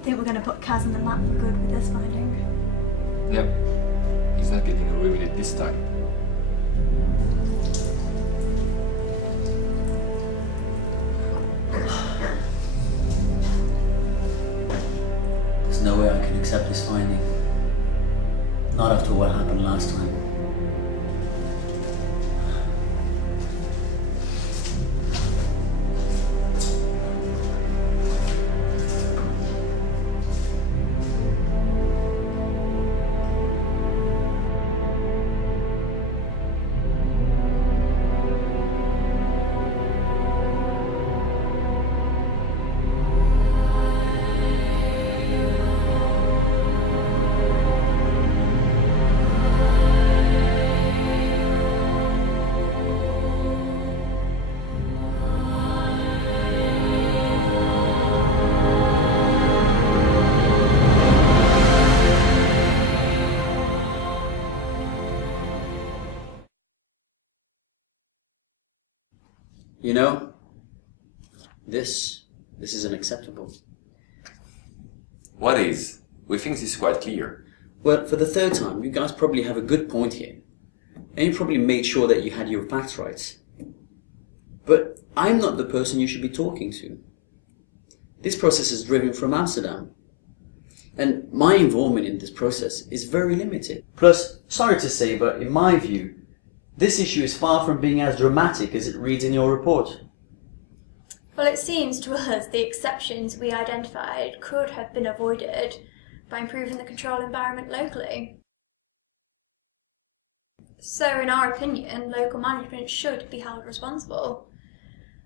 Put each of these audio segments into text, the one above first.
I think we're going to put Kaz on the map for good with this finding. Yep. He's not getting eliminated this time. There's no way I can accept this finding. Not after what happened last time. You know, this is unacceptable. What is? We think this is quite clear. Well, for the third time, you guys probably have a good point here. And you probably made sure that you had your facts right. But I'm not the person you should be talking to. This process is driven from Amsterdam. And my involvement in this process is very limited. Plus, sorry to say, but in my view, this issue is far from being as dramatic as it reads in your report. Well, it seems to us the exceptions we identified could have been avoided by improving the control environment locally. So, in our opinion, local management should be held responsible.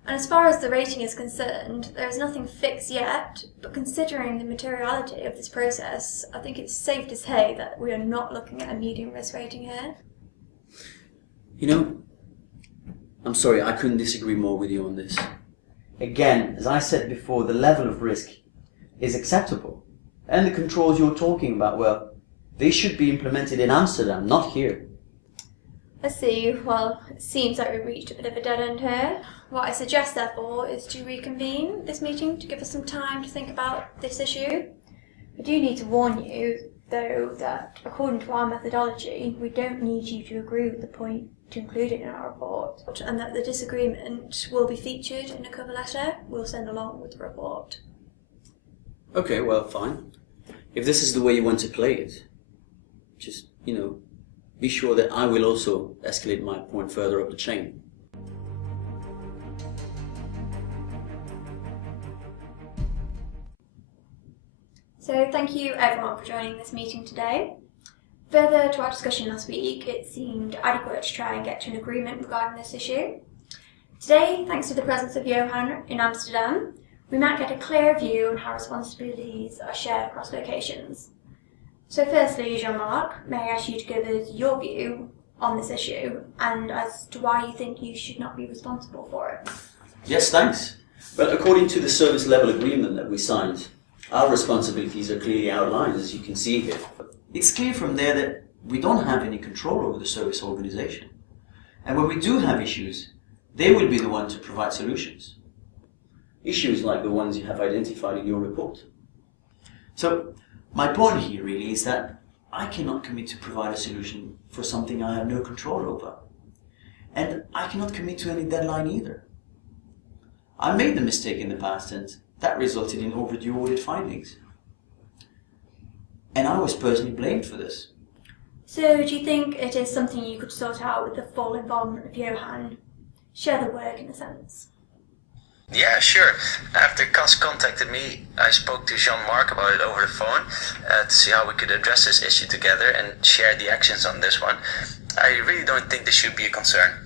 And as far as the rating is concerned, there is nothing fixed yet, but considering the materiality of this process, I think it's safe to say that we are not looking at a medium risk rating here. You know, I'm sorry, I couldn't disagree more with you on this. Again, as I said before, the level of risk is acceptable. And the controls you're talking about, well, they should be implemented in Amsterdam, not here. I see. Well, it seems like we've reached a bit of a dead end here. What I suggest, therefore, is to reconvene this meeting to give us some time to think about this issue. I do need to warn you, though, that according to our methodology, we don't need you to agree with the point to include it in our report, and that the disagreement will be featured in a cover letter we'll send along with the report. Okay, well, fine. If this is the way you want to play it, just, be sure that I will also escalate my point further up the chain. So thank you everyone for joining this meeting today. Further to our discussion last week, it seemed adequate to try and get to an agreement regarding this issue. Today, thanks to the presence of Johan in Amsterdam, we might get a clear view on how responsibilities are shared across locations. So firstly, Jean-Marc, may I ask you to give us your view on this issue and as to why you think you should not be responsible for it? Yes, thanks. Well, according to the service level agreement that we signed, our responsibilities are clearly outlined, as you can see here. It's clear from there that we don't have any control over the service organization. And when we do have issues, they will be the one to provide solutions. Issues like the ones you have identified in your report. So, my point here really is that I cannot commit to provide a solution for something I have no control over. And I cannot commit to any deadline either. I made the mistake in the past and that resulted in overdue audit findings. And I was personally blamed for this. So do you think it is something you could sort out with the full involvement of Johan? Share the work in a sense. Yeah, sure. After Cas contacted me, I spoke to Jean-Marc about it over the phone to see how we could address this issue together and share the actions on this one. I really don't think this should be a concern.